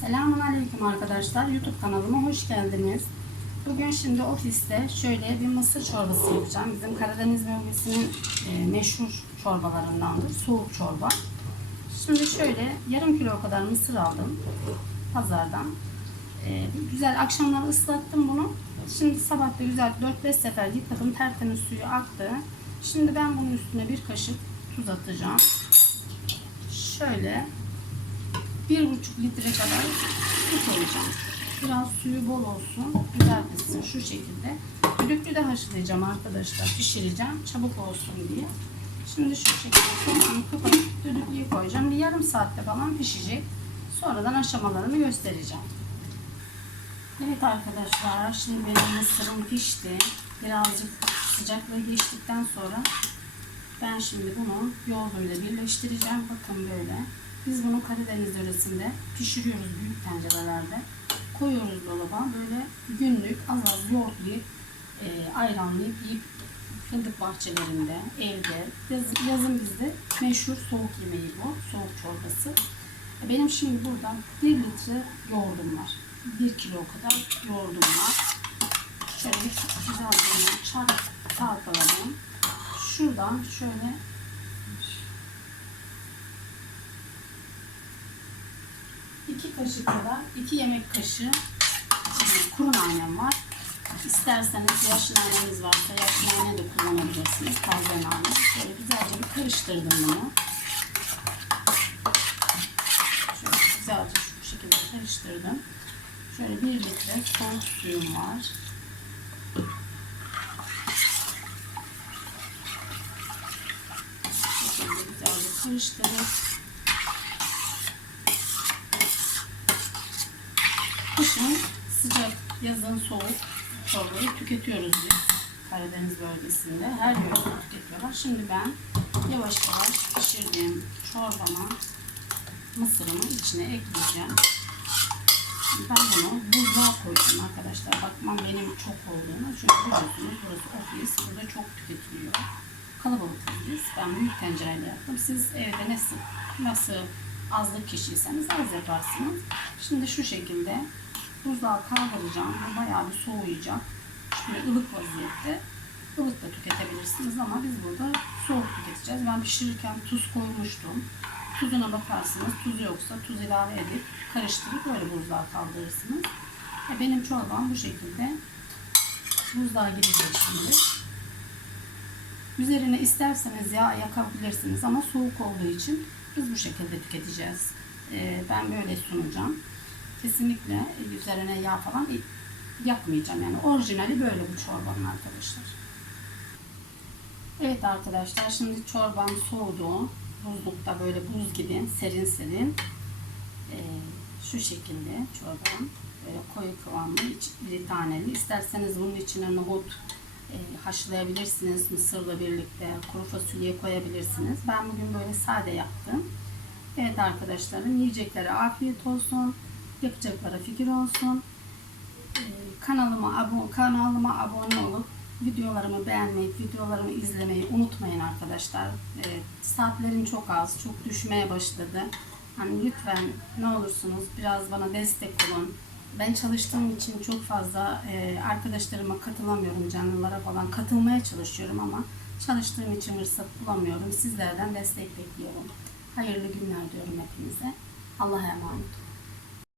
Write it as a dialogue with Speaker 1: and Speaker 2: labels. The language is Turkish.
Speaker 1: Selamun Aleyküm arkadaşlar. YouTube kanalıma hoş geldiniz. Bugün şimdi ofiste şöyle bir mısır çorbası yapacağım. Bizim Karadeniz bölgesinin e, meşhur çorbalarındandır. Soğuk çorba. Şimdi şöyle yarım kilo kadar mısır aldım pazardan. E, güzel akşamlar ıslattım bunu. Şimdi sabah da güzel 4-5 sefer yıkadım. Tertemiz suyu aktı. Şimdi ben bunun üstüne bir kaşık tuz atacağım. Şöyle bir buçuk litre kadar su koyacağım. Biraz suyu bol olsun. Güzel pişsin şu şekilde. Düdüklü de haşlayacağım arkadaşlar. Pişireceğim. Çabuk olsun diye. Şimdi şu şekilde kapağını kapatıp düdüklüye koyacağım. Bir yarım saatte falan pişecek. Sonradan aşamalarını göstereceğim. Evet arkadaşlar şimdi benim mısırım pişti. Birazcık sıcaklığı geçtikten sonra ben şimdi bunu yoğurduyla birleştireceğim. Bakın böyle. Biz bunu Karadeniz yöresinde pişiriyoruz büyük tencerelerde. Koyuyoruz dolaba. Böyle günlük az az yoğurtlayıp e, ayranlayıp yiyip fındık bahçelerinde, evde, yazın, yazın bizde meşhur soğuk yemeği bu. Soğuk çorbası. Benim şimdi burada 1 litre yoğurdum var. 1 kilo kadar yoğurdum var. Şöyle güzel bir çarp tarpaladım. Şuradan şöyle iki kaşık kadar, iki yemek kaşığı e, kuru nanem var. İsterseniz yaş naneniz varsa yaş nane de kullanabilirsiniz. Taze nane. Şöyle güzelce bir karıştırdım bunu. Şöyle güzelce şu şekilde karıştırdım. Şöyle bir litre soğuk suyum var. Şekilde güzelce karıştırıp Kışın sıcak, yazın soğuk çorbayı tüketiyoruz biz Karadeniz bölgesinde. Her yerde tüketiyorlar. Şimdi ben yavaş yavaş pişirdiğim çorbama mısırımı içine ekleyeceğim. Ben bunu buzluğa koydum arkadaşlar. Bakmam benim çok olduğunu. Çünkü biliyorsunuz burası ofis. Burada çok tüketiliyor. Kalabalıkız biz. Ben büyük tencereyle yaptım. Siz evde nasıl, nasıl azlık kişiyseniz az yaparsınız. Şimdi şu şekilde buzluğa kaldıracağım. Bu bayağı bir soğuyacak. Şöyle ılık vaziyette. ılık da tüketebilirsiniz ama biz burada soğuk tüketeceğiz. Ben pişirirken tuz koymuştum. Tuzuna bakarsınız. Tuz yoksa tuz ilave edip karıştırıp böyle buzluğa kaldırırsınız. E benim çorbam bu şekilde buzluğa girecek şimdi. Üzerine isterseniz yağ yakabilirsiniz ama soğuk olduğu için biz bu şekilde tüketeceğiz. E, ben böyle sunacağım. Kesinlikle üzerine yağ falan yakmayacağım. Yani orijinali böyle bu çorbanın arkadaşlar. Evet arkadaşlar şimdi çorbam soğudu. Buzlukta böyle buz gibi serin serin. Ee, şu şekilde çorbam böyle koyu kıvamlı bir taneli. İsterseniz bunun içine nohut e, haşlayabilirsiniz. Mısırla birlikte kuru fasulye koyabilirsiniz. Ben bugün böyle sade yaptım. Evet arkadaşlarım yiyeceklere afiyet olsun. Yapacaklara fikir olsun. Ee, kanalıma abone kanalıma abone olup videolarımı beğenmeyi, videolarımı izlemeyi unutmayın arkadaşlar. Ee, saatlerim çok az, çok düşmeye başladı. Hani lütfen ne olursunuz biraz bana destek olun. Ben çalıştığım için çok fazla e, arkadaşlarıma katılamıyorum, canlılara falan katılmaya çalışıyorum ama çalıştığım için fırsat bulamıyorum. Sizlerden destek bekliyorum. Hayırlı günler diyorum hepinize. Allah'a emanet olun.